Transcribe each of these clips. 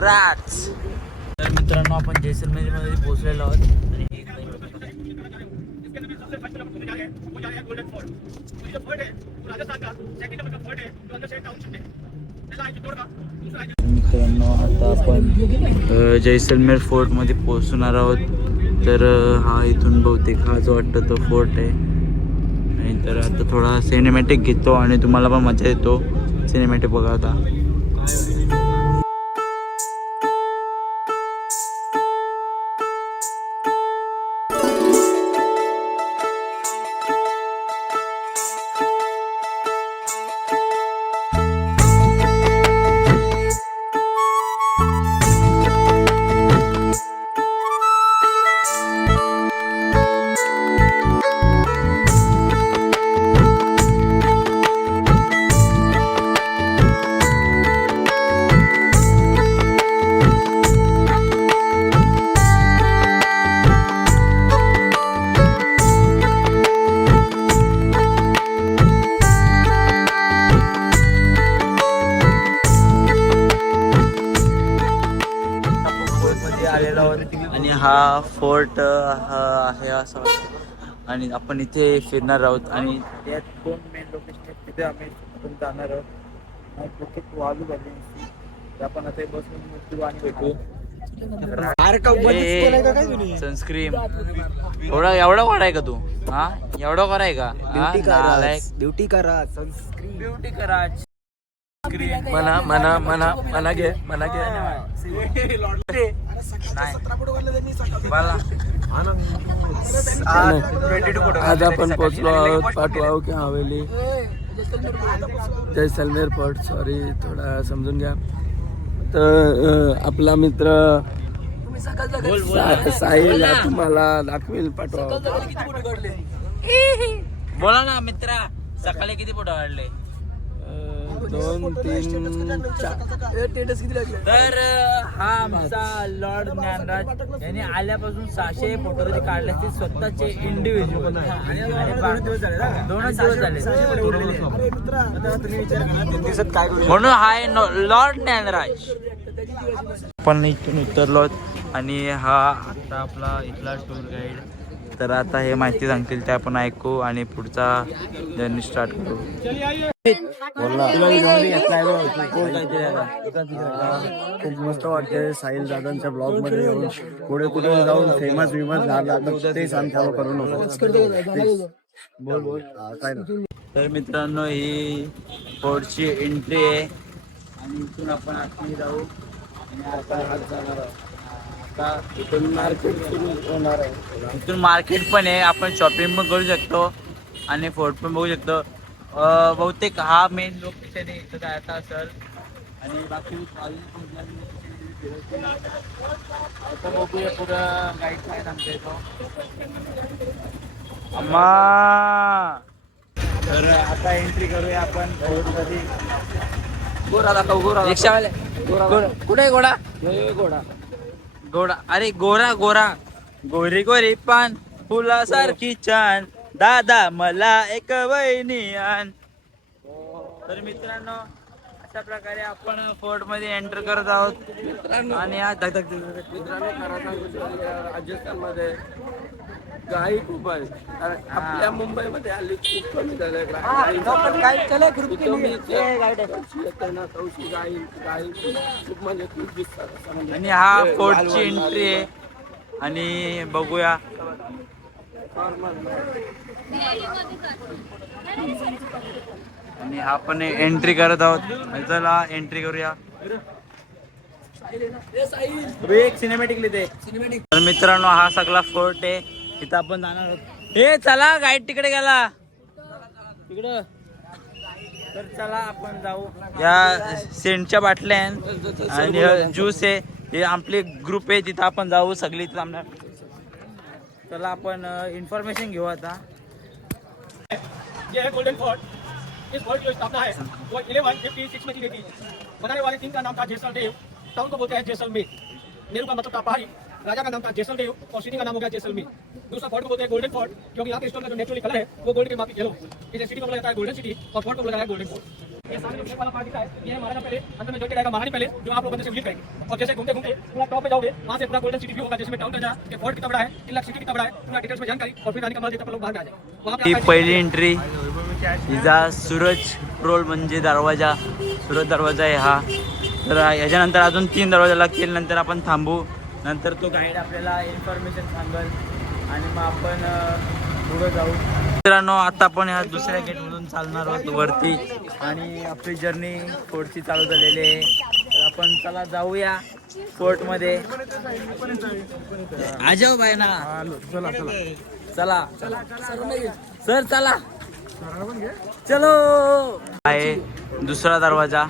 Rats. तर मित्रांनो आपण जैसलमेर मध्ये पोहोचलेलो आहोत आणि मित्रांनो आता आपण जैसलमेर फोर्ट मध्ये पोहोचणार आहोत. तर हा इथून बहुतेक हा जो वाटतं तो फोर्ट आहे. आणि तर आता थोडा सिनेमॅटिक घेतो आणि तुम्हाला पण मजा येतो सिनेमॅटिक बघा आता. आणि हा फोर्ट आहे असं वाटतं आणि आपण इथे फिरणार आहोत आणि त्यात 2 मेन लोकेशन आहेत तिथे आपण जाणार आहोत. वालू झाली तर आपण आता बसून आणि भेटू. सनस्क्रीम एवढा कोण आहे का तू? हा एवढा कोण आहे का? ब्युटी करा सनस्क्रीन ब्युटी करा मना मना मना मना घे मना घे. आज आपण पोहोचलो आहोत पाटवाव की हवेली जैसलमेर फोर्ट. सॉरी थोडा समजून घ्या. तर आपला मित्र साहिल तुम्हाला दाखवेल पाटवाव. बोला ना मित्रा, सकाळी किती फोटो काढले? 2 3 4. तर हा आमचा लॉर्ड ज्ञानराज यांनी आल्यापासून 600 फोटो तरी काढले ते स्वतःचे इंडिव्हिज्युअल. 2 दिवस झाले म्हणून हाय लॉर्ड ज्ञानराज. आपण इथून उतरलो आणि हा आता आपला इथला टूर गाईड. तर आता हे माहिती सांगतील ते आपण ऐकू आणि पुढचा जर्नी स्टार्ट करू. खूप मस्त वाटते साहिल दादांच्या ब्लॉग मध्ये येऊन. पुढे कुठे जाऊन फेमस झाला ते सांग फॉलो करून बोल काय ना. तर मित्रांनो ही फोर्टची एंट्री आहे आणि इथून आपण आतमध्ये जाऊ आणि आता इथून मार्केट सुरू होणार आहे. इथून मार्केट पण आहे, आपण शॉपिंग पण करू शकतो आणि फोर्ट पण बघू शकतो. बहुतेक हा मेन लोकेशन आहे इथं जायचं असेल आणि बाकी आता बघूया पुढं गाईड काय सांगता येतो. अम्मा तर आता एंट्री करूया आपण फोर्टमध्ये. गोरा दाखव गोरा. रिक्षावाले कुठे घोडा? घोडा घोडा अरे गोरा गोरा गोरी गोरी पान फुलासारखी छान दादा मला एक वहिनी आण. तर मित्रांनो अशा प्रकारे आपण फोर्ट मध्ये एंटर करत आहोत आणि हा धगधग. मित्रांनो खरं सांगू राजस्थान मध्ये गाई खूप आहे. आपल्या मुंबईमध्ये हल्ली खूप कमी झालं. खूप म्हणजे खूप दिसतात आणि हा फोर्टची एंट्री आहे आणि बघूया. आणि आपण एंट्री करत आहोत. चला एंट्री करूया. एक सिनेमॅटिक लिहिते. तर मित्रांनो हा सगळा फोर्ट आहे, इथं आपण जाणार आहोत. हे चला गाईड तिकडे गेला तिकडं. तर चला आपण जाऊ. या सेंटच्या बाटल्या आहेत आणि ज्यूस आहे. हे आपले ग्रुप आहे तिथं आपण जाऊ सगळी थांबणार. चला आपण इन्फॉर्मेशन घेऊ आता. ये है गोल्डन फोर्ट. इस फोर्ट की स्थापना है वो 1156 में की गई थी. बनाने वाले किंग का नाम था जैसलदेव. टाउन को बोलते हैं जैसलमेर. नेहरू का मतलब था पहाड़ी. राजा का नाम था जैसलदेव और सिटी का नाम हो गया जैसलमेर. दूसरा फोर्ट को बोलते हैं गोल्डन फोर्ट क्योंकि यहाँ के स्टोन का जो नेचुरली कलर है वो गोल्ड के माफी येलो. इसे सिटी को बोला जाता है गोल्डन सिटी और फोर्ट को बोला जाता है गोल्डन फोर्ट. ये सामने जो ब्लैक वाला पार्ट दिख रहा है, ये है महाराजा पैलेस। अंदर में जो रहेगा महारानी पैलेस, जो आप लोग अंदर से विजिट करेंगे। और जैसे घूमते घूमते पूरा टॉप पे जाओगे, वहाँ से पूरा गोल्डन सिटी व्यू होगा, जिसमें टाउन का जा के फोर्ट कितना बड़ा है, किला सिटी कितना बड़ा है, पूरा डिटेल्स में जानकारी। और फिर रानी का महल जितना लोग बाहर में आ जाए वहाँ ही पे पहिली एंट्री हिचा सूरज प्रोल म्हणजे दरवाजा, सूरज दरवाजा आहे हा. तर याच्यानंतर अजून 3 दरवाजा लागतील. नंतर आपण थांबू. नंतर तो गाईड आपल्याला इन्फॉर्मेशन सांगेल आणि मग आपण पुढे जाऊ. मित्रांनो आता आपण ह्या दुसऱ्या गेटमधून चालणार आहोत वरती आणि आपली जर्नी फोर्टची चालू झालेली आहे. तर आपण चला जाऊया फोर्टमध्ये. आजाव बाय ना, चला सर चला चलो. आहे दुसरा दरवाजा,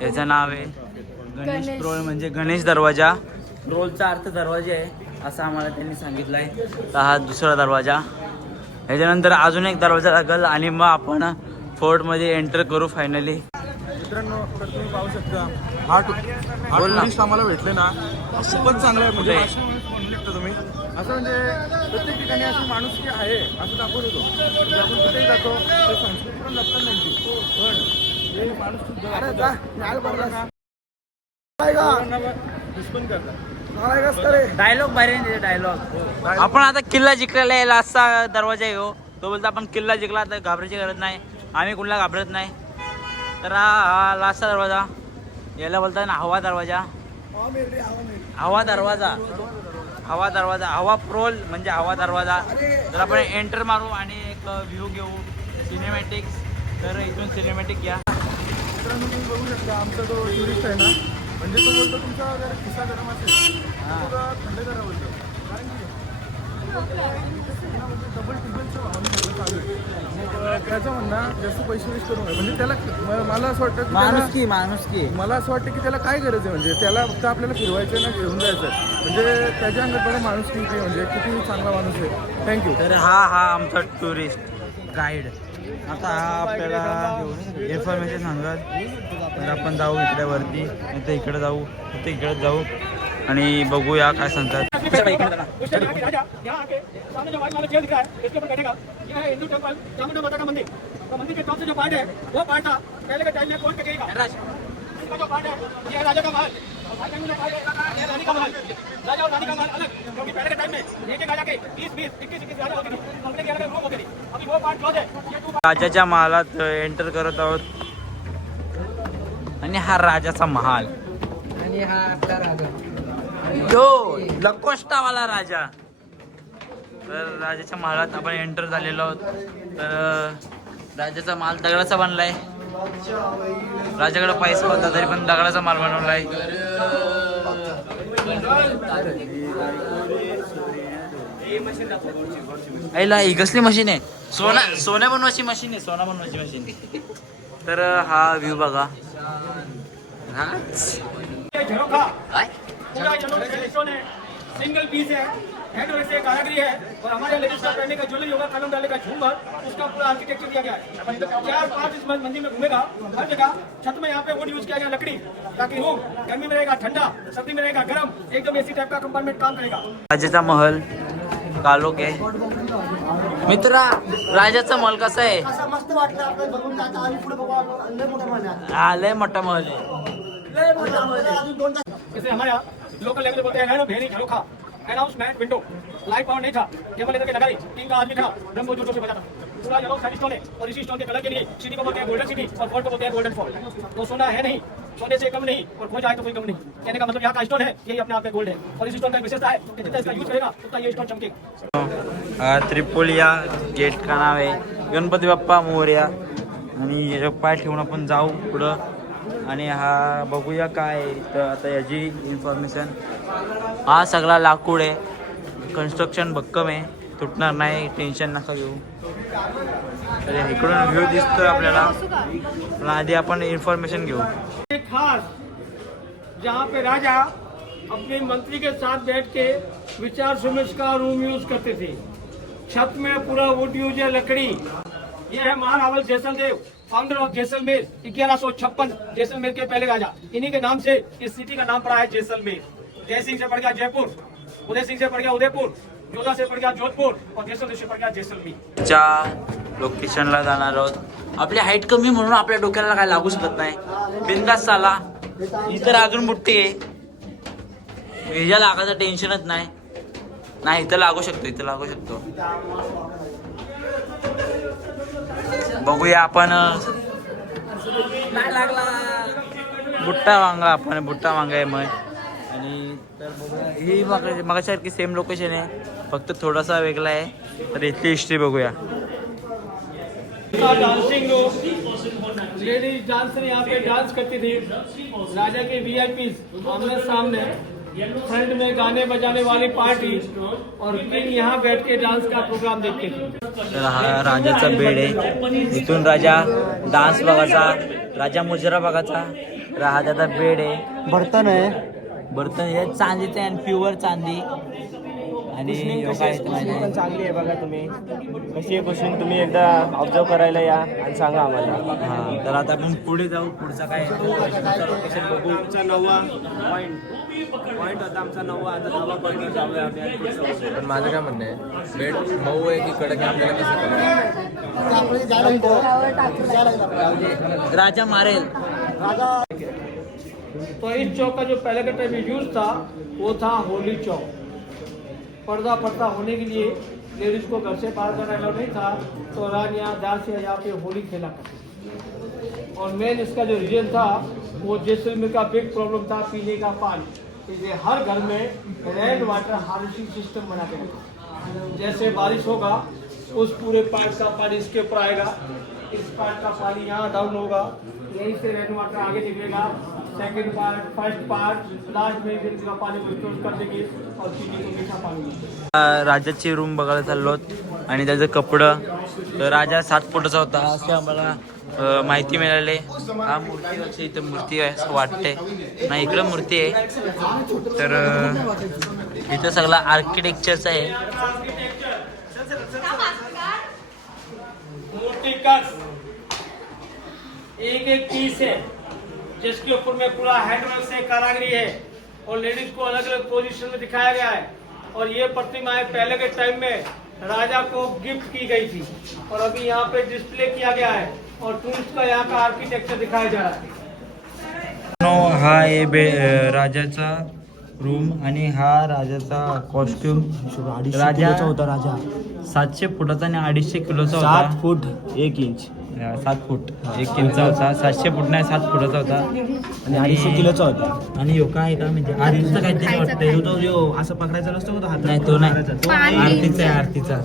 याचं नाव आहे गणेश प्रोल म्हणजे गणेश दरवाजा. प्रोलचा अर्थ दरवाजा आहे असं आम्हाला त्यांनी सांगितलं आहे. तर हा दुसरा दरवाजा. याच्यानंतर अजून एक दरवाजा लागेल आणि मग आपण फोर्टमध्ये एंटर करू फायनली. मित्रांनो तर तुम्ही पाहू शकता हा बोल ना. टुरिस्ट आम्हाला भेटले ना, खूपच चांगलं आहे. म्हणजे म्हणू शकता तुम्ही असं म्हणजे प्रत्येक ठिकाणी अशी माणुसकी आहे असं दाखवत होतो. म्हणजे आपण कुठेही जातो ते संस्कृती पण लक्षात नाही, पण हे माणूस दुश्मन करतात. डायलॉग बाहेर डायलॉग. आपण आता किल्ला जिंकलेला आहे, लास्टचा दरवाजा आहे हो. तो बोलतो आपण किल्ला जिंकला तर घाबरायची गरज नाही, आम्ही कुणाला घाबरत नाही. तर हा लास्टचा दरवाजा, याला बोलतात ना हवा दरवाजा. हवा दरवाजा, हवा दरवाजा, हवा प्रोल म्हणजे हवा दरवाजा. तर आपण एंटर मारू आणि एक व्ह्यू घेऊ सिनेमॅटिक्स. तर इथून सिनेमॅटिक घ्या. मित्रांनो तुम्ही बघू शकता आमचा जो टुरिस्ट आहे ना, म्हणजे तो बोलतो तुमचा जर खिस्सा गरम असेल तर थंड करा बोलतो. कारण की डबल टिबलच्या भावाने सगळं चालू आहे. त्याचं म्हणणं जास्त पैसे वेस्ट करू नये. म्हणजे त्याला मला असं वाटतं की माणुसकी माणुसकी मला असं वाटतं की त्याला काय गरज आहे, म्हणजे त्याला फक्त आपल्याला फिरवायचं ना घेऊन जायचं. म्हणजे त्याच्या अंगात बघा माणूस किती म्हणजे किती चांगला माणूस आहे. थँक्यू. तर हा आमचा टुरिस्ट गाईड. आता हा आपल्याला इन्फॉर्मेशन सांगत. तर आपण जाऊ इकडे वरती, इथे इकडे जाऊ, इथे इकडे जाऊ आणि बघूया काय सांगतात. उस टाइम यहाँ के राजा यहाँ आके सामने जो व्हाइट वाला चेयर दिख रहा है इसके ऊपर बैठेगा. यह है हिंदू टेम्पल चामुंडा माता का मंदिर. तो मंदिर के टॉप से जो पार्ट है वो पार्ट था पहले के टाइम में कौन टिकेगा. इसका जो पार्ट है ये है राजा का महल. ये रानी का महल. राजा और रानी का महल अलग, क्योंकि पहले के टाइम में एक एक राजा के 20-21 राजा होते थे. अपने के अलग रूम होते थे. अभी वो पार्ट क्लोज है. ये टू राजाच्या महालात एंटर करत आहोत आणि हा राजाचा महाल आणि हा आपला राजा. जो लकोष्टावाला राजा. तर राजाच्या महालात आपण एंटर झालेलो आहोत. तर राजाचा महाल दगडाचा बनलाय. राजाकडे पैसा होता तरी पण दगडाचा माल बनवलाय. आईला ही कसली मशीन आहे? सोन्या बनवायची मशीन आहे, सोना बनवायची मशीन. तर हा व्ह्यू बघा. झरोखा पूरा ये है, सिंगल पीस है, हैंड वर्क से कारीगरी है. और हमारे लेटेस्ट पहनने का ज्वेलरी होगा, कलम डालने का झूमर, उसका पूरा आर्किटेक्चर दिया गया है. 4-5 इस मंदिर में घूमेगा. हर जगह छत में यहाँ पे वुड यूज किया गया, लकड़ी, ताकि रूम गर्मी में रहेगा ठंडा, सर्दी में रहेगा गर्म, एकदम एसी टाइप का कंपार्टमेंट काम करेगा. राजाचा महल कालोख आहे. मित्रा राजाचा महल कसा आहे? असं मस्त वाटलं आपल्याला बघून जाता. आणि पुढे बघू आपण लय मोठा महल आहे. हा लय मोठा महल आहे. लय मोठा महल आहे. अजून 2 तास. जैसे हमारे यहाँ लोकल लैंग्वेज बोलते हैं भेड़ी झरोखा. Announcement window. लाइट पावर नहीं था, केवल लेकर के लगाई. 3 का आदमी खड़ा ड्रम को जोर से बजाता. पूरा येलो सैंडस्टोन है और इसी स्टोन के कलर के लिए सिटी को बोलते हैं गोल्डन सिटी और फोर्ट को बोलते हैं गोल्डन फोर्ट. तो सोना है नहीं, सोने से कम नहीं और खो जाए तो कोई कम नहीं. कहने का मतलब यहाँ का स्टोन है, यही अपने आप में गोल्ड है. और इस स्टोन का विशेषता है कि जितना इसका यूज करेगा उतना ये स्टोन चमकेगा. त्रिपोलिया गेट का नाव आहे. गणपती बाप्पा मोरया. आणि याच्या पाय ठेवून आपण जाऊ पुढं आणि हा बघूया काय आहे. तर आता याची इन्फॉर्मेशन. हा सगळा लाकूड आहे, कन्स्ट्रक्शन भक्कम आहे, तुटणार नाही, टेन्शन नका घेऊ. तर इकडून व्ह्यू दिसतोय आपल्याला, पण आधी आपण इन्फॉर्मेशन घेऊ. एक खास जहाँ पे राजा अपने मंत्री के साथ बैठ के विचार विमर्श का रूम यूज करते थे. छत में पूरा वुड यूज है, लकड़ी. ये है महारावल जैसलदेव, फाउंडर ऑफ जैसलमेर. 1156 जैसलमेर के पहले राजा. इन्हीं के नाम से इस सिटी का नाम पड़ा है जैसलमेर. जय सिंह से पड़ गया जयपुर, उदय सिंह से पड़ गया उदयपुर, जोधा से पड़ गया जोधपुर और जैसलमेर से पड़ गया जैसलमेर। च्या लोकेशनला जाणार आहोत. आपली हाईट कमी म्हणून आपल्या डोक्याला काय लागू शकत नाही. बिंदास चाला. इतर अजून बुट्टी आहे. हिच्या लागायचं टेन्शनच नाही. नाही इथं लागू शकतो, इथं लागू शकतो. बघूया आपण. नाही लागला. बुट्टा वांगा, आपण बुट्टा वांगा आहे मग. आणि तर बघूया ही मगासारखी सेम लोकेशन आहे, फक्त थोडासा वेगळा आहे. तर इथली हिस्ट्री बघूया. डांसिंग रूम, लेडीज डांसर यहाँ पे डांस करती थी. राजा के वीआईपी आमने सामने, फ्रंट में गाने बजाने वाली पार्टी और किंग यहाँ बैठ के डांस का प्रोग्राम देखते थे. तर हा राजाचा बेड आहे. इथून राजा डान्स बघायचा, राजा मुजरा बघायचा. राजाचा बेड आहे. बर्तन आहे. बर्तन हे चांदीचे आणि प्युअर चांदी. आणि काय पण चांगली आहे बघा. तुम्ही कशी आहे बसून तुम्ही एकदा ऑब्झर्व करायला या आणि सांगा आम्हाला. हा तर आता आपण पुढे जाऊ. पुढचा काय लोकेशन बघू. आमचा 9वा पॉईंट होता. आमचा 9वा. आता 9वा पॉईंट जाऊया आम्ही. पण माझं काय म्हणणं आहे, बेड मऊ आहे की कडक आहे आपल्याला कसं करायचं? आपण जायला लागतं. राजा मारेल. तो इस चौक का जो पहले के टाइम में यूज था वो था होली चौक. पर्दा पर्दा होने के लिए लेडीज को घर से बाहर जाना अलाउ नहीं था, तो रानियाँ दासियाँ यहाँ पे होली खेला करती थी. और मेन इसका जो रीजन था वो जैसलमेर का बिग प्रॉब्लम था पीने का पानी. इसलिए हर घर में रेन वाटर हार्वेस्टिंग सिस्टम बना के रखा. जैसे बारिश होगा उस पूरे पाइप का पानी इसके ऊपर आएगा, इस पाइप का पानी यहाँ डाउन होगा, यहीं से रेन वाटर आगे निकलेगा. Second part, first part, last में फिर इसका पानी को स्टोर कर देंगे और पीने को मीठा पानी मिलेगा. राजाची रूम बघायला चाललो आणि त्याचं कपडं. तर राजा 7 फुटाचा होता असे आम्हाला माहिती मिळाली. हा मूर्ती कशी इथं मूर्ती आहे असं वाटतंय. नाही इकडं मूर्ती आहे. तर इथं सगळं आर्किटेक्चरचं आहे. मूर्ति का एक एक पीस है जिसके ऊपर में पूरा हैंडवर्क से कारीगरी है और लेडीज को अलग अलग पोजीशन में दिखाया गया है. और ये प्रतिमाएं पहले के टाइम में राजा को गिफ्ट की गई थी और अभी यहाँ पे डिस्प्ले किया गया है और टूरिस्ट का यहाँ का आर्किटेक्चर दिखाया जा रहा है. हा आहे राजाचा रूम आणि हा राजाचा कॉस्ट्युम. राजा होता राजा. 700 फुटाचा आणि 250 किलोचा होता. 7 फूट 1 इंच 7 फूट 1 इंचा होता. 700 फूट नाही 7 फुटाचा होता आणि 250 किलोचा होता. आणि ह्यो काय म्हणजे आरतीचा काहीतरी वाटतंय. तो असं पकडायचा नसतो का हात? नाही तो नाही, आरतीचा आहे. आरतीचा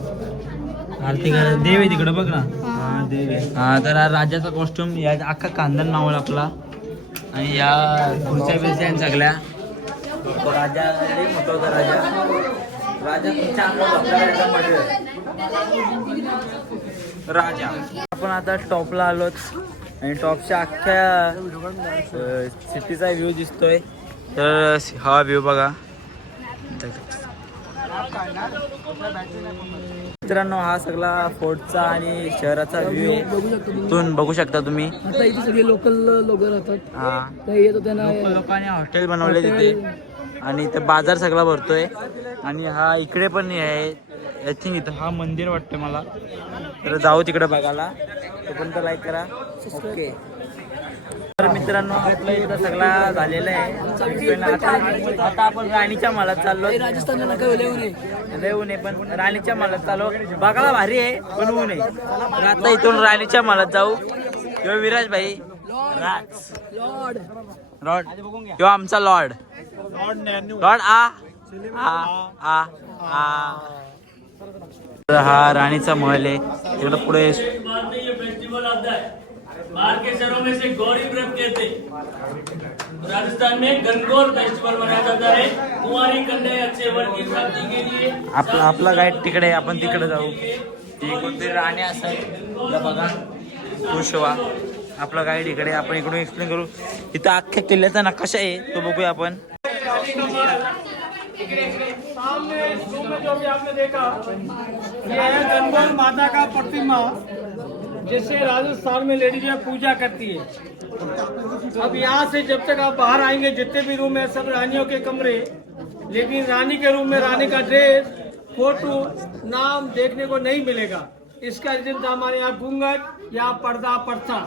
आरती करा. देव आहे तिकडे बघ ना. हा देव आहे. हा तर हा राजाचा कॉस्ट्युम. या अख्खा कांदा नावळ आपला. आणि या खुर्च्या बिर्च्या सगळ्या. राजा लई मोठा होता. राजा तुमच्या राजा. आपण आता टॉपला आलोत आणि टॉपच्या अख्ख्या सिटीचा व्ह्यू दिसतोय. तर हा व्ह्यू बघा मित्रांनो. हा सगळा फोर्टचा आणि शहराचा व्ह्यू इथून बघू शकता तुम्ही. आता इथे सगळे लोकल लोक राहतात. हा तर येतो त्यांना लोकांनी हॉटेल बनवले तिथे आणि इथे बाजार सगळा भरतोय. आणि हा इकडे पण आहे. आय थिंक इथं हा मंदिर वाटतं मला. तर जाऊ तिकडे बघायला. तोपर्यंत लाईक करा. ओके. तर मित्रांनो आपलं इथं सगळा झालेला आहे. आता आपण राणीच्या मालात चाललो. राजस्थानला काय लय ऊन आहे पण राणीच्या मालात चाललो. बघायला भारी आहे पण ऊन आहे. तर आता इथून राणीच्या मालात जाऊ. किंवा विराज भाई लॉर्ड किंवा आमचा लॉर्ड आ आ आ. हा राणीचा महल आहे. इकडे पुढे फेस्टिवल आता है. बाहर के शहरों में से गौरी व्रत कहते हैं. राजस्थान में गणगौर फेस्टिवल मनाया जाता है. कुंवारी कन्या अच्छे वर की प्राप्ति के लिए. आपला गाईड तिकडे. आपण तिकडे जाऊ. ती कोणती राणी असेल बघा. खुश व्हा. आपला गाईड इकडे. आपण इकडून एक्सप्लेन करू. इथं अख्ख्या किल्ल्याचा नकाशा आहे तो बघूया आपण. सामने इस रूम में जो भी आपने देखा ये है गणगौर माता का प्रतिमा जिसे राजस्थान में लेडीज पूजा करती है. अब यहाँ से जब तक आप बाहर आएंगे जितने भी रूम है सब रानियों के कमरे, लेकिन रानी के रूम में रानी का ड्रेस फोटो नाम देखने को नहीं मिलेगा। इसका रीजन था हमारे यहाँ घूंघट या पर्दा प्रथा।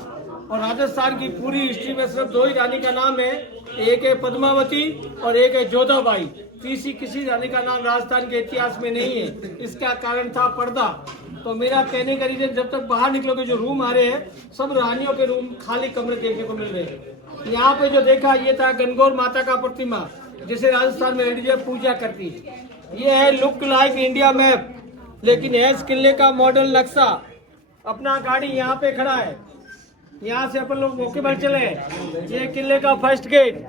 और राजस्थान की पूरी हिस्ट्री में सिर्फ 2 ही रानी का नाम है, एक है पद्मावती और एक है जोधाबाई। तीसरी किसी रानी का नाम राजस्थान के इतिहास में नहीं है। इसका कारण था पर्दा। तो मेरा कहने का रीजन, जब तक बाहर निकलोगे जो रूम आ रहे हैं सब रानियों के रूम खाली कमरे देखने को मिल रहे हैं। यहाँ पे जो देखा ये था गणगौर माता का प्रतिमा, जिसे राजस्थान में लेडीजें पूजा करती है। ये है लुक लाइक इंडिया मैप, लेकिन है इस किले का मॉडल नक्शा। अपना गाड़ी यहाँ पे खड़ा है, यहाँ से अपन लोग मौके पर चले। ये किले का first gate,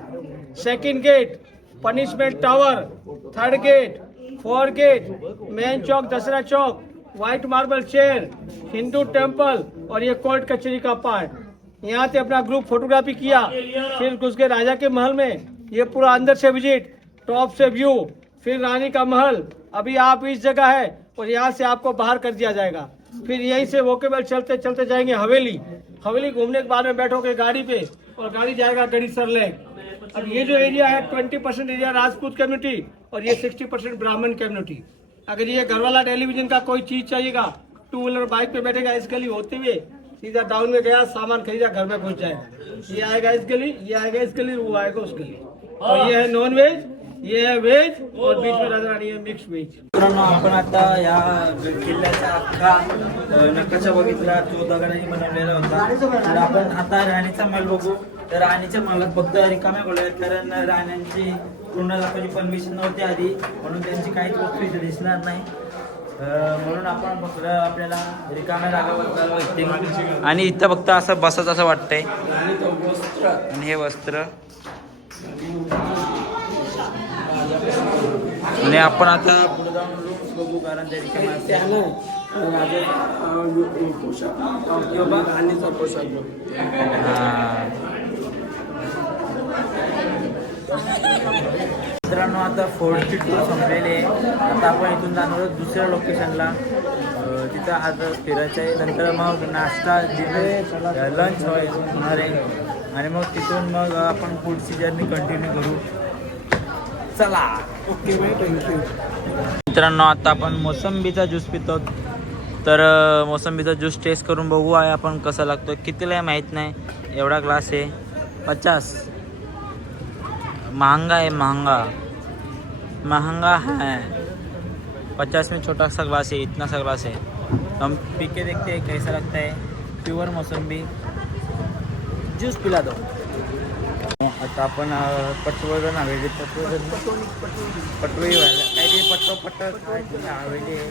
second gate punishment tower, third gate, fourth gate main चौक दसरा चौक, white marble chair, Hindu temple और ये कोर्ट कचहरी का पार्ट। यहाँ से अपना ग्रुप फोटोग्राफी किया, फिर घुस के राजा के महल में। ये पूरा अंदर से विजिट, टॉप से व्यू, फिर रानी का महल। अभी आप इस जगह है और यहाँ से आपको बाहर कर दिया जाएगा। फिर यहीं से वोकेबल चलते चलते जाएंगे हवेली। हवेली घूमने के बाद में बैठोगे गाड़ी पे और गाड़ी जाएगा गड़ीसर लेक। अब ये जो एरिया है 20% एरिया राजपूत कम्युनिटी और ये 60% ब्राह्मण कम्युनिटी। अगर ये घर वाला टेलीविजन का कोई चीज चाहिएगा, 2 व्हीलर बाइक पे बैठेगा इस गली होते हुए सीधा डाउन में गया, सामान खरीदा, घर में पहुंच जाएगा। ये आएगा इस गली, ये आएगा इस गली, वो आएगा उस गली। और ये है नॉन वेज, ये है वेज और बीच में राजा रानी है मिक्स वेज। मित्रांनो, आपण आता या किल्ल्याचा अख्खा नकाशा बघितला, तो दगडाने बनवलेला होता। तर आपण आता राणीचा महल बघू। तर राणीच्या महलात फक्त रिकाम्या खोल्या आहेत, कारण राण्यांची पूर्ण दाखवायची परमिशन नव्हती आधी, म्हणून त्यांची काहीच वस्तू इथे दिसणार नाही। म्हणून आपण फक्त आपल्याला रिकाम्या जागा बघायला भेटतील आणि इथं फक्त असं बसत असं वाटतंय। आणि हे वस्त्र आणि आपण आता पुढे जाऊन रूम्स बघू, कारण ते रिकाम्या असतात। राणीचा पोशाख मित्रांनो, आता फोर्टची टूर संपलेली आहे। आता आपण इथून जाणार आहोत दुसऱ्या लोकेशनला, तिथं आज फिरायचं आहे। नंतर मग नाश्ता, डिनर, लंच होणार आहे आणि मग तिथून मग आपण पुढची जर्नी कंटिन्यू करू। चला, ओके बाय, थँक्यू। मित्रांनो, आता आपण मोसंबीचा ज्यूस पितो। तर मोसंबीचा ज्यूस टेस्ट करून बघू आहे आपण कसा लागतो। कितीला आहे माहीत नाही, एवढा ग्लास आहे 50। महंगा है, महंगा है। 50 में छोटा सा ग्लास है, इतना सा ग्लास है। हम पी के देखते हैं कैसा लगता है। प्योर मौसम्बी ज्यूस पिला दो। आता आपण पटवळगण हवेली, पटवळी काहीतरी पट्ट हवेली आहे।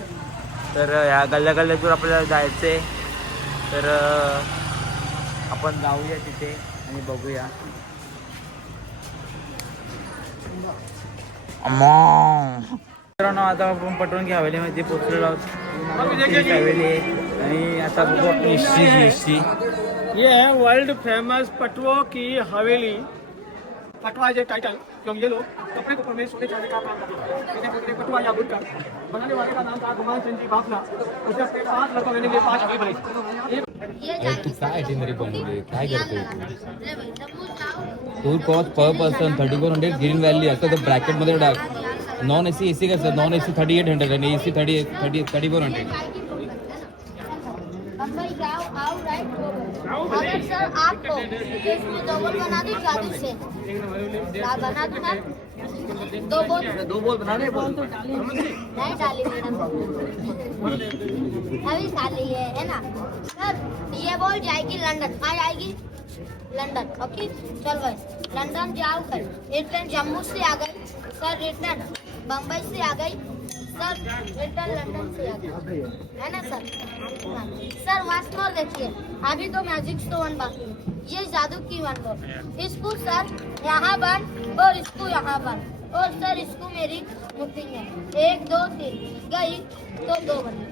तर ह्या गल्ल्या गल्ल्यातून आपल्याला जायचं आहे, तर आपण जाऊया तिथे आणि बघूया। मित्रांनो, आता आपण पटवून की हवेलीमध्ये पोहोचलेलो आहोत। हवेली आहे आणि आता बघू आपण हिस्ट्री। ये है वर्ल्ड फेमस पटवों की हवेली। पटवा जो टाइटल क्यों, ये लोग कपड़े के ऊपर में सोने चांदी का काम करते हैं। पटवा या बुनकर बनाने वाले का नाम था गुमान चंद जी बाफला। उसने अपने 5 लड़कों के लिए 5 हवेली बनाई। तू काय आयटिनरी बनवली, काय करतोय तू? Cost per person 3400 green valley असतं, तर ब्रॅकेटमध्ये टाक। नॉन एसी, एसी कसं, नॉन एसी 3800 आणि एसी 3400। अगर सर आपको इसमें 2 बॉल बना दूं जादू से, क्या बना दूं ना? 2 बॉल बनाने, बॉल तो डाली नहीं, डाली मैडम अभी डाली है ना सर। ये बॉल जाएगी लंदन, आ जाएगी लंदन। ओके चल भाई, लंदन जाओ कर। रिटर्न जम्मू से आ गई सर, रिटर्न बम्बई से आ गई सर, रिटर्न लंदन से आ गई, है ना सर। सर वास्ट और देखिए, अभी तो मैजिक स्टोन बाकी, ये जादू की वन। इसको सर यहाँ बन और इसको यहाँ बन, और सर इसको मेरी बुकिंग है 1 2 3 गई तो 2 बनी।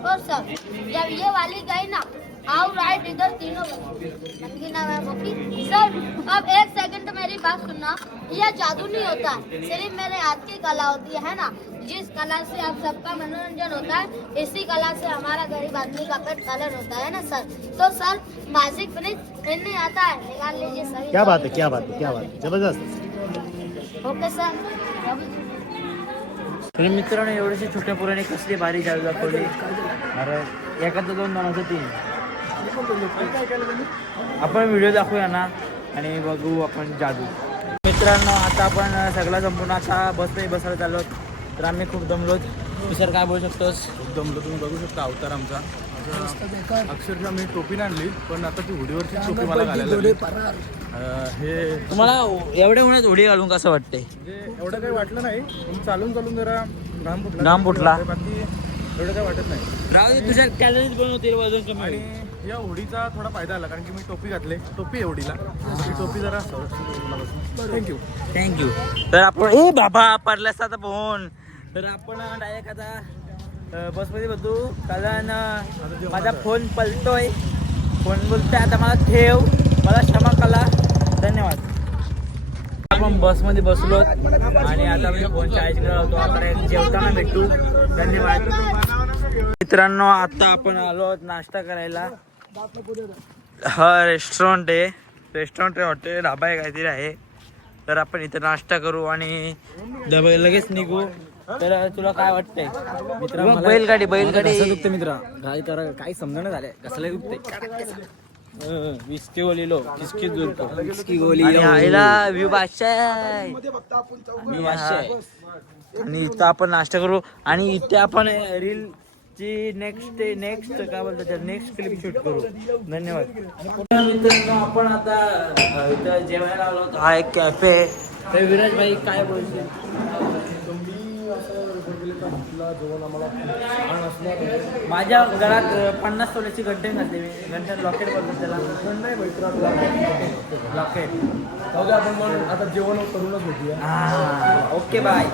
और सर जब ये वाली गई ना, आओ राइट, इधर तीनों बनी ना है बुकिंग। सर अब 1 सेकंड मेरी बात सुनना, यह जादू नहीं होता है, सिर्फ मेरे हाथ की कला होती है ना। जिस कला से आप सबका मनोरंजन होता है, इसी कला से हमारा गरीब आदमी का पेट पालन होता है ना सर। तो सर मैजिक फिनिश नहीं आता है, निकाल लीजिए सर। क्या बात है, क्या बात है, क्या बात है, जबरदस्त। Okay sir. तर मित्रांनो एवढेसे छोट्या पोराने कसली भारी जादू दाखवली. अरे एखादं 2 जणांचं 3. आपण व्हिडिओ दाखवूया ना आणि बघू आपण जादू. मित्रांनो आता आपण सगळा संपूर्ण आता बसायला चाललो. तर आम्ही खूप दमलोत. तू सर काय बोलू शकतोस? खूप दमलो. तुम्ही बघू शकता अवतार आमचा. अक्षरशः मी टोपी नाही आणली पण आता ती हुडीवरची टोपी मला घालायला लागली. हे तुम्हाला एवढ्या उन्हात उडी घालून कसं वाटते? म्हणजे एवढं काही वाटलं नाही पण चालून जरा घाम फुटला. बाकी एवढं काही वाटत नाही. राहू दे तुझ्या कॅलरीज पण होतील वजन कमी आणि होईल. या होडीचा थोडा फायदा आला कारण की मी टोपी घातले. टोपी आहे होडीला. ती टोपी जरा थँक्यू. तर आपण ए बाबा पडल्यास आता फोन. तर आपण डायरेक्ट आता बसमध्ये बसू कारण माझा फोन पलटोय. फोन बोलतोय आता मला ठेव. मला क्षमा करा. धन्यवाद. आपण बसमध्ये बसलो आणि आता मी फोन चार्ज करत होतो. आता जेवताना भेटू. धन्यवाद. मित्रांनो आता आपण आलो आहोत नाश्ता करायला. हा रेस्टॉरंट आहे हॉटेल ढाबा आहे काहीतरी आहे. तर आपण इथं नाश्ता करू आणि लगेच निघू. तर तुला काय वाटतंय मित्र? बैलगाडी दुखते मित्र. काय समजणं झालंय कसलं दुखते. विस्की गोलीलो किसकी दूर विस्की गोली आईला व्यू बादशाह आणि इथं आपण नाश्ता करू आणि इथे आपण रीलची नेक्स्ट काय बोलतात नेक्स्ट क्लिप शूट करू. धन्यवाद. मित्रांनो आपण आता इथं जेवायला आलो होतो. हा एक कॅफे. तर विराज भाई काय बोलशील? माझ्या घरात 50 तोल्याची घंटे घातली मी. घंटे लॉकेट बोलतो त्याला. लॉकेट आपण मग आता जेवण करूनच भेटूया. हा ओके बाय.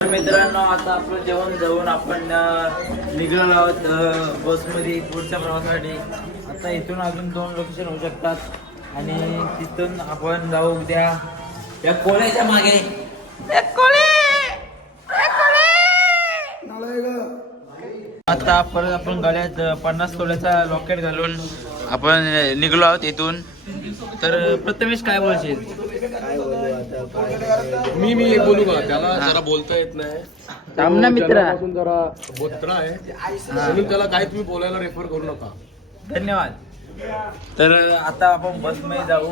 मित्रांनो आता आपलं जेवण जाऊन आपण निघालो आहोत बसमध्ये पुढच्या प्रवासासाठी. आता इथून अजून 2 लोकेशन होऊ शकतात आणि तिथून आपण जाऊ उद्या या कोल्याच्या मागे. आता परत आपण गळ्यात 50 तोल्याचा लॉकेट घालून आपण निघलो आहोत इथून. तर प्रथमेश काय बोलशील? मी एक बोलू का? त्याला जरा बोलता येत नाही. सामना मित्र जरा बोत्रा आहे म्हणून त्याला काय तुम्ही बोलायला रेफर करू नका. धन्यवाद. तर आता आपण बसमध्ये जाऊ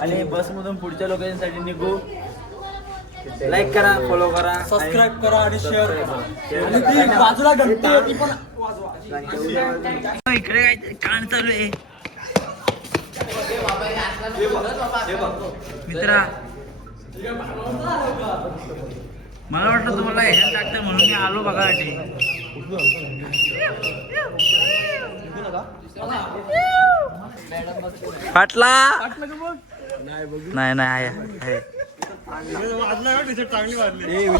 आणि बसमधून पुढच्या लोकेशनसाठी निघू. लाईक करा, फॉलो करा, सबस्क्राईब करा आणि शेअर करा. बाजूला घंटी पण इकडे काय कान चालू आहे मित्रा. मला वाटलं तुम्हाला ह्याच्यात टाकतं म्हणून मी आलो बघासाठी. फाटला नाही आहे.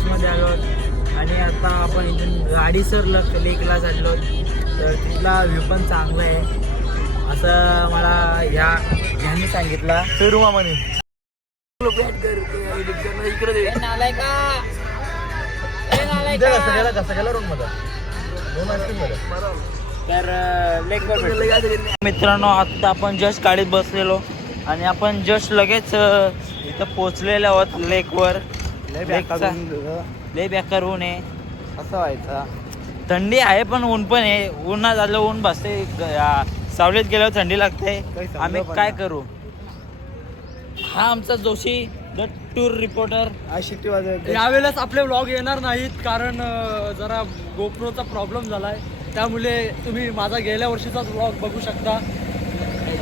मध्ये आलो आणि आता आपण इथून गाडीसर लेकला चाललो. तर तिथला व्ह्यू पण चांगला आहे असं मला ह्यांनी सांगितलं. पेरुमाने तर मित्रांनो आता आपण जस्ट गाडीत बसलेलो आणि आपण जस्ट लगेच इथं पोचलेलो आहोत लेकवर. लय बेकार ऊन आहे. असं व्हायचं. थंडी आहे पण ऊन पण आहे. उन्हात झालं ऊन बसते. सावलीत गेल्यावर थंडी लागते. आम्ही काय करू? हा आमचा जोशी द टूर रिपोर्टर. यावेळेस आपले व्लॉग येणार नाहीत कारण जरा गोप्रोचा प्रॉब्लेम झालाय. त्यामुळे तुम्ही माझा गेल्या वर्षीचाच व्लॉग बघू शकता.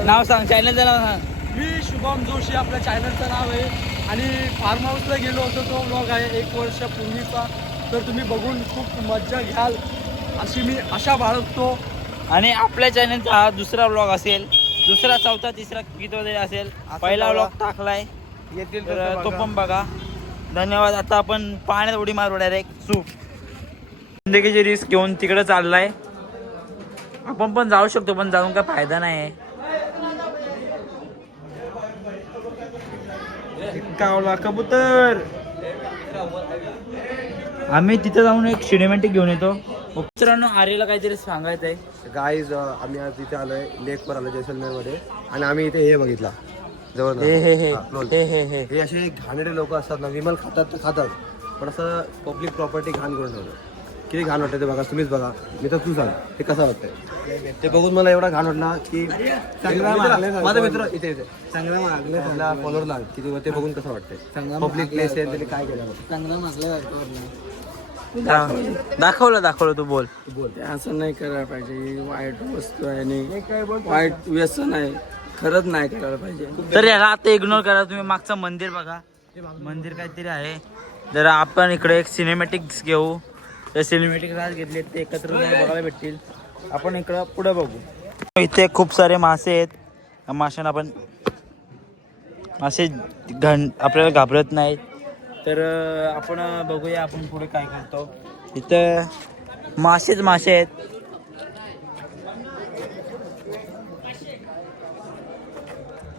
नाव सांग चॅनलचं नाव सांग. मी शुभम जोशी आपल्या चॅनलचं नाव आहे आणि फार्म हाऊसला गेलो होतो. तो व्लॉग आहे 1 वर्षापूर्वीचा. तर तुम्ही बघून खूप मज्जा घ्याल अशी मी आशा बाळगतो. आणि आपल्या चॅनलचा हा दुसरा व्लॉग असेल. दुसरा, चौथा, तिसरा गीत वगैरे असेल. पहिला व्लॉग टाकलाय तर तो पण बघा. धन्यवाद. आता आपण पाण्यात उडी मारू डायरेक्ट सूप. जिंदगीची रिस्क घेऊन तिकडे चाललाय. आपण पण जाऊ शकतो पण जाऊन काय फायदा नाही. कावला कबूतर. आम्ही तिथे जाऊन एक सिनेमॅटिक घेऊन येतो. मित्रांनो आर्यला काहीतरी सांगायचं आहे. गाईज आम्ही आज इथे आलोय लेकवर आलो जैसलमेर मध्ये आणि आम्ही इथे हे बघितला जवळ हे हे हे हा, close. हे हे हे हे असे घाणेरडे लोक असतात ना, विमल खातात तर खातात, पण असं पब्लिक प्रॉपर्टी घाण करून ठेवलं. किती घाण वाटतं ते बघा, तुम्हीच बघा. मी तर तू सांग हे कसं वाटतंय. ते बघून मला एवढा घाण वाटला की माझा मित्र इथे इथे चांगला फॉलोअरला की ते बघून कसं वाटतंय. पब्लिक प्लेस आहे त्याने काय केलं. दाखवलं तू बोल. ते असं नाही करायला पाहिजे. ही वाईट वस्तू आहे आणि वाईट व्यसन आहे. खरंच नाही करायला पाहिजे. तर याला आता इग्नोर करा. तुम्ही मागचं मंदिर बघा, मंदिर काहीतरी आहे. जर आपण इकडे एक सिनेमॅटिक्स घेऊ, तर सिनेमॅटिक राज घेतले ते एकत्र बघायला भेटतील. आपण इकडं पुढे बघू. इथे खूप सारे मासे आहेत. या माशांना आपण मासे आपल्याला घाबरत नाहीत. तर आपण बघूया आपण पुढे काय करतो. इथं मासे आहेत.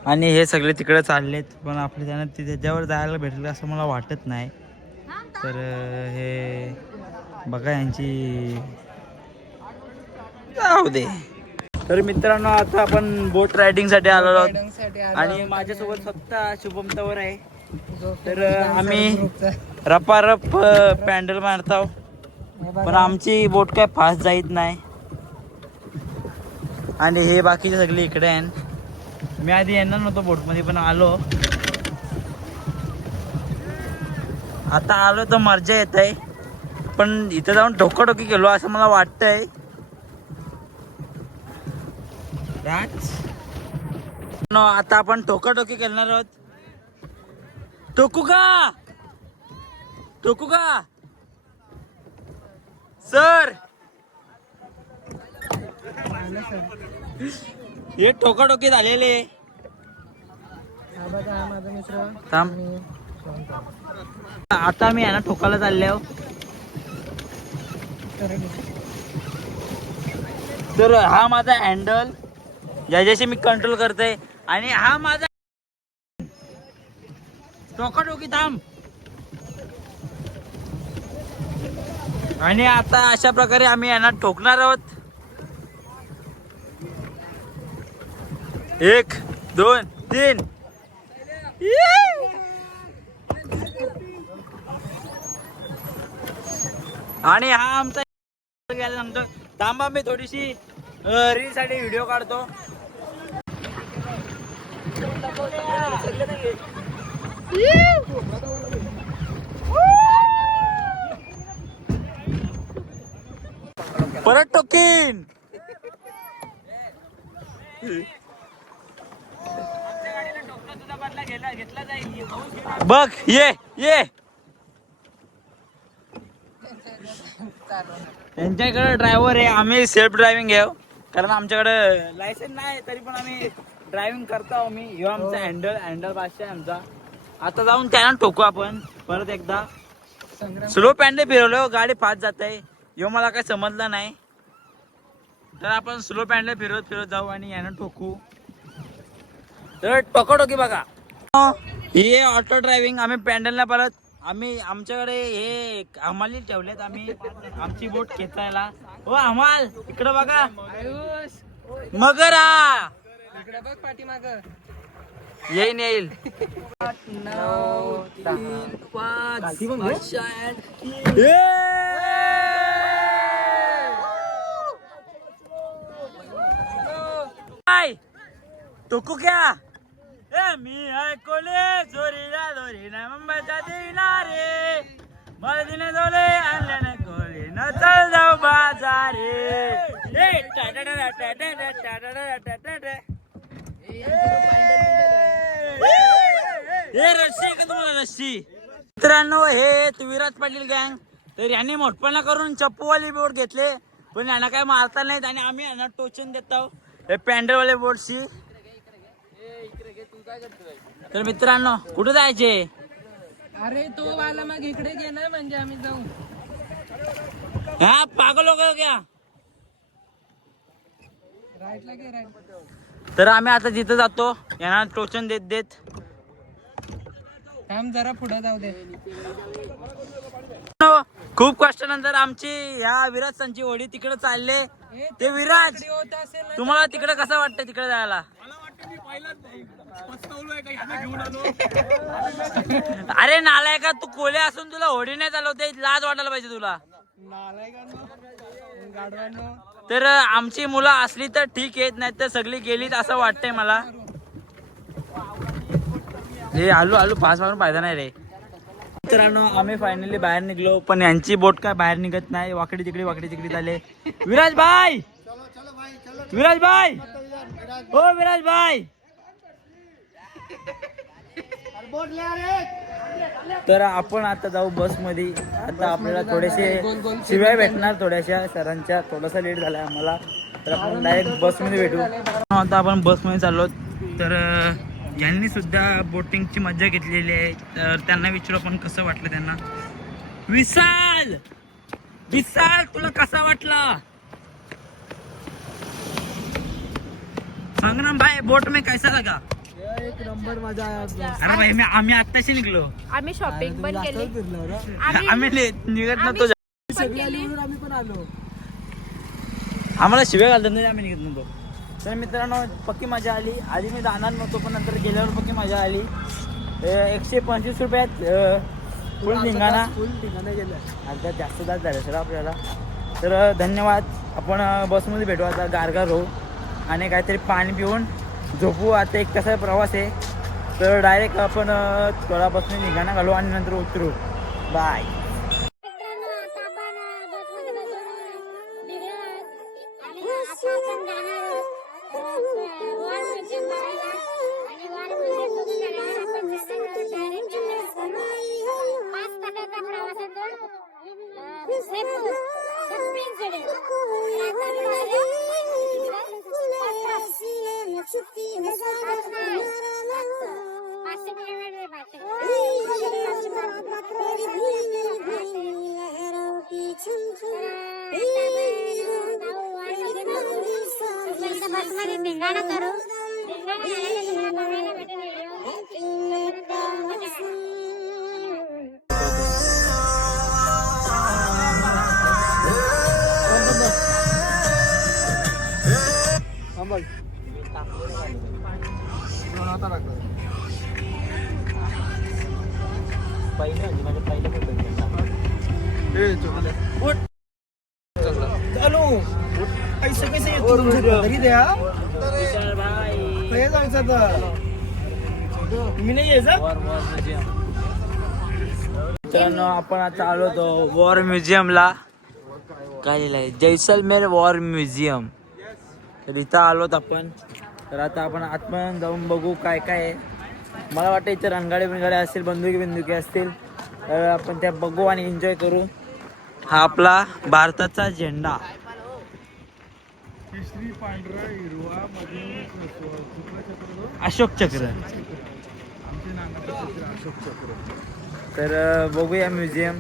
आणि हे सगळे तिकडे चाललेत, पण आपले त्यांना त्याच्यावर जायला भेटलं असं मला वाटत नाही. तर हे बघा यांची जाऊ दे. तर मित्रांनो आता आपण बोट रायडिंगसाठी आलो आहोत आणि माझ्यासोबत फक्त शुभम तवर आहे. तर आम्ही रपारप पॅन्डल मारतो, पण आमची बोट काय फास्ट जाईत नाही. आणि हे बाकीचे सगळे इकडे आहेत. मी आधी येणार नव्हतो बोटमध्ये, पण आलो. आता आलो तर मजा येत आहे, पण इथं जाऊन डोकाडोकी केलो असं मला वाटतंय. आता आपण टोकाटोकी करणार आहोत. टोकू का सर? हे टोकाटोकी झालेले. थांब. आता मी यांना ठोकायला चाललो. तर हा माझा हँडल ज्याच्याशी मी कंट्रोल करते, आणि हा माझा टोकाटोकी. थांब. आणि आता अशा प्रकारे आम्ही यांना ठोकणार आहोत. 1 2 3. आणि हा आमचा गेल्यानंतर थांबा, मी थोडीशी रील साठी व्हिडिओ काढतो. परत टोकीन. बघ ये त्यांच्याकडे ड्रायव्हर आहे. आम्ही सेल्फ ड्रायव्हिंग घेऊ, कारण आमच्याकडे लायसन्स नाही, तरी पण आम्ही ड्रायव्हिंग करतो. आम्ही ह्यो आमचा हँडल बादशाह आहे आमचा. आता जाऊन त्यांना ठोकू आपण परत एकदा. स्लो पॅन्डे फिरवलं, गाडी फास्ट जात आहे. ह्यो मला काही समजलं नाही, तर आपण स्लो पॅन्डे फिरवत जाऊ आणि यांना ठोकू. तर टोकाटोकी बघा. हे ऑटो ड्रायव्हिंग. आम्ही पॅन्डलला परत आमच्याकडे हे हमाली ठेवलेत. आम्ही आमची बोट खेचायला. हो हमाल इकडे बघा. मगर इकडे बघ पाठीमाग. येईल. 9 3 5 टोकू क्या? मी ऐकले जोरीला मुंबईचा दिनारे, मला दिने जोले आणल्याने कोली न चल जाऊ बाजारे. हे रस्सी का तुम्हाला रस्सी? मित्रांनो, हे विराज पाटील गँग. तर यांनी मोठपणा करून चप्पूवाली बोट घेतले, पण यांना काय मारता नाहीत आणि आम्ही यांना टोचन देतो हे पॅन्डलवाले बोटशी. तर मित्रांनो, कुठे जायचे? अरे तो वाला मग इकडे घे ना, म्हणजे आम्ही जाऊ. हा पागल हो क्या? राईटला घे, राईट. तर आम्ही आता तिथं जातो यांना टोचन देत. थांब जरा पुढे जाऊ दे. खूप कष्टानंतर आमची ह्या विराजांची होडी तिकडे चालले. ते विराज, तुम्हाला तिकडे कसं वाटतं तिकडे जायला? अरे नालायका, तू कोले असून तुला होडी नाही चालवते, लाज वाटायला पाहिजे तुला. तर आमची मुलं असली तर ठीक आहेत, नाही तर सगळी गेलीत असं वाटतंय मला. हे आलू पास मारून फायदा नाही रे. मित्रांनो, आम्ही फायनली बाहेर निघलो, पण यांची बोट काय बाहेर निघत नाही. वाकडी तिकडी झाले. विराज भाई, हो विराज भाई. तर आपण आता जाऊ बस मध्ये. आता आपल्याला थोडेसे शिवाय भेटणार थोड्याशा सरांच्या. थोडासा लेट झालाय आम्हाला, तर आपण डायरेक्ट बस मध्ये भेटू. आता आपण बस मध्ये चाललो. तर यांनी सुद्धा बोटिंगची मज्जा घेतलेली आहे, तर त्यांना विचारू आपण कसं वाटलं त्यांना. विशाल तुला कसा वाटला सांग ना भाई, बोट में कैसा लगा. एक नंबर मजा आया. अरे भाई आम्ही आत्ताशी निघलो. आम्ही शॉपिंग पण केली. आम्ही निघत नव्हतो. आम्ही पण आलो. आम्हाला शिव्या घालतात नाही, आम्ही निघत नव्हतो. तर मित्रांनो, पक्की मजा आली. आधी मी जाणार नव्हतो, पण नंतर गेल्यावर पक्की मजा आली. 125 रुपयात फुल धिंगाणा गेलं. आता जास्त तास झाले सर आपल्याला. तर धन्यवाद. आपण बसमध्ये भेटू आता, गारगार होऊ आणि काहीतरी पाणी पिऊन झोपू. आता 1 तासाचा प्रवास आहे, तर डायरेक्ट आपण थोडा बसने धिंगाणा घालू आणि नंतर उतरू. बाय. मित्रांनो, आपण आता आलो होतो वॉर म्युझियमला. काय लिहिलंय, जैसलमेर वॉर म्युझियम. तर इथं आलोत आपण. तर आता आपण आतमध्ये जाऊन बघू काय काय आहे. मला वाटतं इथे रणगाडे असतील, बंदुकी असतील, तर आपण त्या बघू आणि एन्जॉय करू. हा आपला भारताचा झेंडा. केशरी, पांढरा, हिरवा, अशोक चक्र. आमच्या नानाचं चित्र अशोक चक्र. तर बघूया म्युझियम.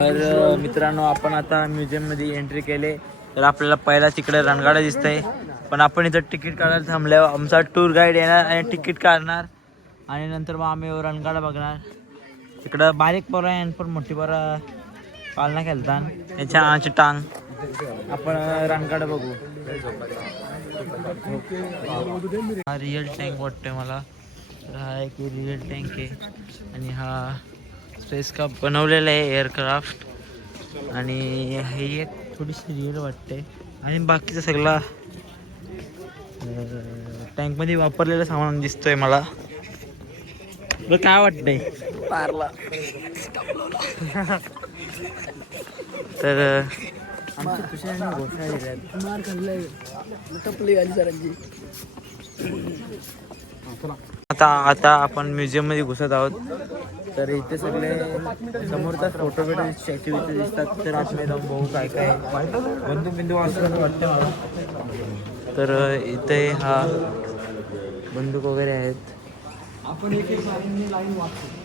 तर मित्रांनो, आपण आता म्युझियममध्ये एंट्री केले. तर आपल्याला पहिला तिकडे रणगाडा दिसतंय, पण आपण इथं तिकीट काढायला थांबल्यावर आमचा टूर गाईड येणार आणि तिकीट काढणार आणि नंतर मग आम्ही रणगाडा बघणार. इकडं बारीक पोरं आहे पण मोठी पोरं पालना खेळतात, त्याच्या आणाची टांग. आपण रणगाडा बघू. हा रिअल टँक वाटतोय मला. तर हा एक रिअल टँक आहे आणि हा स्पेस का बनवलेला आहे एअरक्राफ्ट. आणि हे एक थोडीशी रिअल वाटते आणि बाकीचं सगळा टँकमध्ये वापरलेलं सामान दिसतोय मला. तुला काय वाटतंय पारला. तर आमच्या तुषारांनी घोषणा दिल्यात. मार खाल्लाय टपली आली सरांची. आता आपण म्युझियम मध्ये घुसत आहोत. तर इथे सगळे समोरचाच फोटो स्टॅच्यू इथे दिसतात. तर आतमध्ये जाऊन बघू काय काय बंदूक असं वाटतं मला. तर इथे हा बंदूक वगैरे आहेत. आपण एक लाईन वाचतो.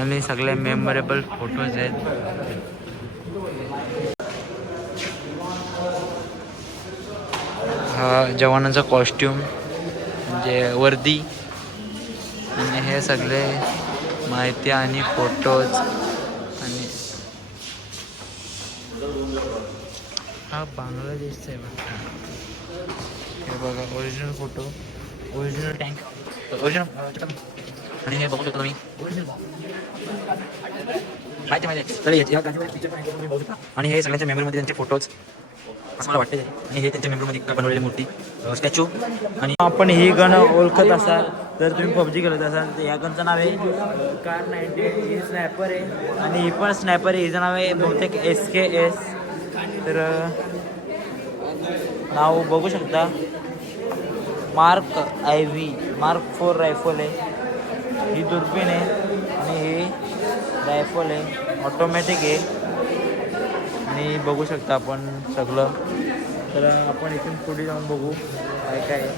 आणि सगळे मेमोरेबल फोटोज आहेत. हा जवानाचा कॉस्ट्यूम म्हणजे वर्दी आणि हे सगळे माहिती आणि फोटोज. आणि हा बांगलादेशचा आहे बघा. हे बघा original photo, original tank, original. आणि हे बघू शकता तुम्ही माहिती तर या गाडीवर पिक्चर पण तुम्ही बघू शकता. आणि हे सगळ्यांच्या मेमरीमध्ये त्यांचे फोटोज असं मला वाटते. आणि हे त्यांच्या मेमरीमध्ये बनवलेली मूर्ती स्टॅच्यू. आणि आपण ही गण ओळखत असाल तर तुम्ही पबजी खेळत असाल तर या गनचं नाव आहे कार 98. ही स्नॅपर आहे आणि ही पण स्नॅपर आहे. हिचं नाव आहे बहुतेक SKS. तर नाव बघू शकता. मार्क IV Mark 4 रायफल आहे. ही दुर्बीण आहे आणि ही रायफल आहे, ऑटोमॅटिक आहे. आणि बघू शकता आपण सगळं. तर आपण इथून पुढे जाऊन बघू काय काय आहे.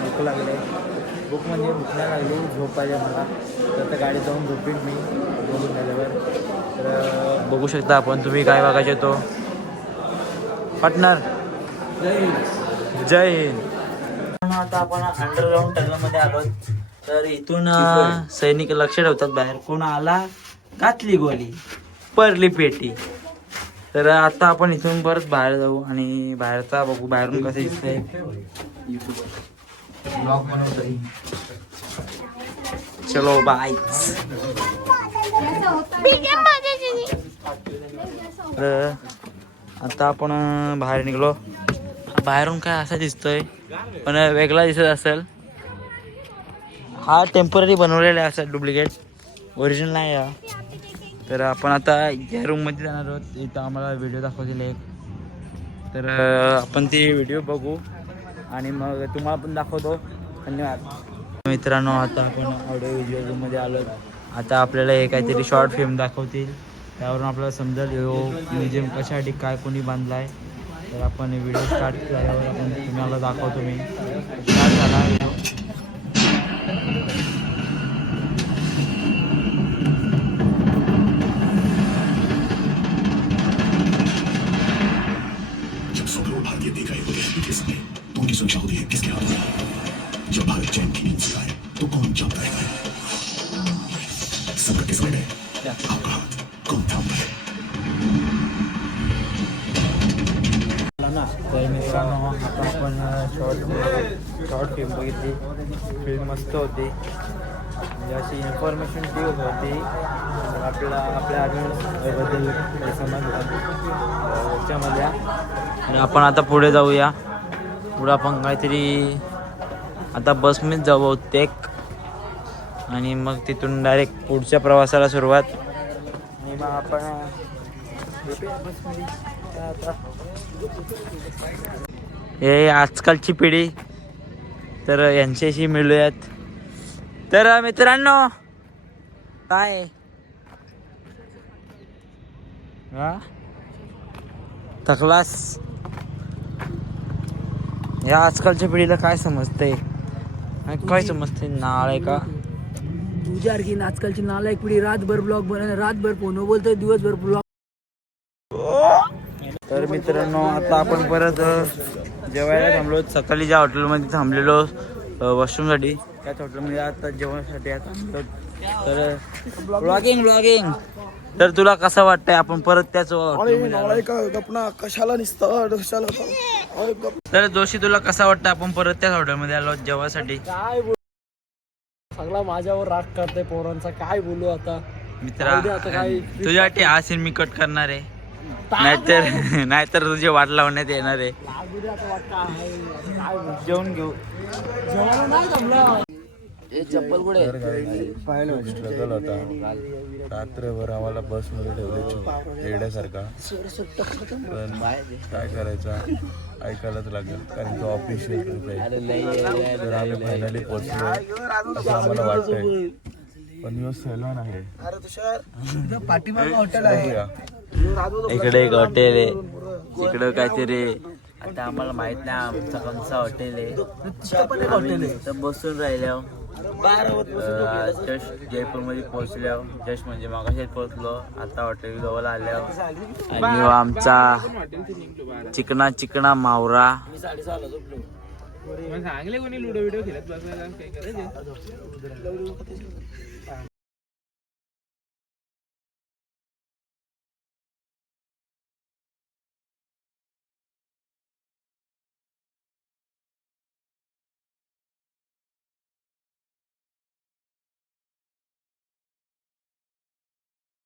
भूक लागले, भूक म्हणजे भूक नाही लागली, झोप पाहिजे मला. तर त्या गाडीत जाऊन झोपीन मी बघून झाल्यावर. तर बघू शकता आपण, तुम्ही काय बघायचे तो पार्टनर. जय हिंद. आता आपण अंडरग्राऊंड टनलमध्ये आलो. तर इथून सैनिक लक्ष ठेवतात बाहेर, कोण आला घातली गोली पडली पेटी. तर आता आपण इथून परत बाहेर जाऊ आणि बाहेरचा बघू बाहेरून कसं दिसतंय. ब्लॉग बनवतोय. चलो बाय. तर आता आपण बाहेर निघलो. बाहेरून काय असं दिसतोय पण वेगळा दिसत असेल. हा टेम्पररी बनवलेला आहे असं, डुप्लिकेट, ओरिजिनल नाही हा. तर आपण आता या रूममध्ये जाणार आहोत. इथं आम्हाला व्हिडिओ दाखवतील एक. तर आपण ती व्हिडिओ बघू आणि मग तुम्हाला पण दाखवतो. धन्यवाद मित्रांनो. आता आपण ऑडिओ व्हिज्युअल रूममध्ये आलो. आता आपल्याला हे काहीतरी शॉर्ट फिल्म दाखवतील, त्यावरून आपल्याला समजेल हो म्युझियम कशासाठी काय कोणी बांधला आहे. तर आपण व्हिडिओ स्टार्ट झाल्यावर आपण तुम्हाला दाखवतो. मी स्टार्ट झाला व्हिडिओ. जब सब लोग भारतीय देख रहे होते हैं के समय तो उनकी सुरक्षा होती है किसके हाथों में? जब भारत चैन की नींद से आए तो कौन जागता है? संकट के समय में आपका हाथ कौन थामता है? तर मित्रांनो आता आपण शॉर्ट फिल्म बघितली. फिल्म मस्त होती, म्हणजे अशी इन्फॉर्मेशन देत होती आपल्याला आपल्या आर्मीबद्दल समजलं त्याच्यामध्ये. आणि आपण आता पुढे जाऊया. पुढे आपण काहीतरी आता बसमध्येच जाऊ बहुतेक आणि मग तिथून डायरेक्ट पुढच्या प्रवासाला सुरुवात. आणि मग आपण आता हे आजकालची पिढी तर यांच्याशी मिळूयात. तर मित्रांनो काय हा थकलास? या आजकालच्या पिढीला काय समजतंय, काय समजते? नाळ आहे का तुझ्यासारखी आजकालची नालायक पिढी रातभर ब्लॉग बनवणार, रातभर फोन बोलतोय, दिवसभर ब्लॉग. तर मित्रांनो आता आपण परत जेवायला थांबलो. सकाळी ज्या हॉटेलमध्ये थांबलेलो वॉशरूमसाठी त्याच हॉटेलमध्ये आता जेवणासाठी थांबलो. तर ब्लॉगिंग तर तुला कसं वाटतंय आपण परत त्याच कशाला निसतं तर जोशी तुला कसं वाटतं आपण परत त्याच हॉटेलमध्ये आलो जेवणासाठी? काय सगळा माझ्यावर राग करते पोरांचा, काय बोलू आता मित्रा. आता काय तुझ्यासाठी हा सीन मी कट करणार आहे, नाहीतर तुझे वाट लावण्यात येणार आहे. जेवण घेऊ. जेवायला नाही जमलं. चप्पल कुठे? स्ट्रगल होता. रात्रभर आम्हाला बसमध्ये ठेवले येड्यासारखा. पण काय करायचं, ऐकायलाच लागेल कारण तो ऑफिशियल ट्रिप आहे. तर आम्ही फायनली पोहोचलो असं आम्हाला वाटतंय. पण यो सॅलॉन आहे, पाठीमागं हॉटेल आहे. इकडे एक हॉटेल आहे, इकडं काहीतरी आता आम्हाला माहित नाही आमचा कोणचा हॉटेल आहे. आम्ही इथं बसून राहिल्या जस्ट जयपूरमध्ये पोहोचल्या. जस्ट म्हणजे मागाशी पोहोचलो, आता हॉटेल जवळ आल्या. आणि आमचा चिकना मावरा सांगले कोणी लुडो व्हिडिओ खेळत बसायला काही गरज आहे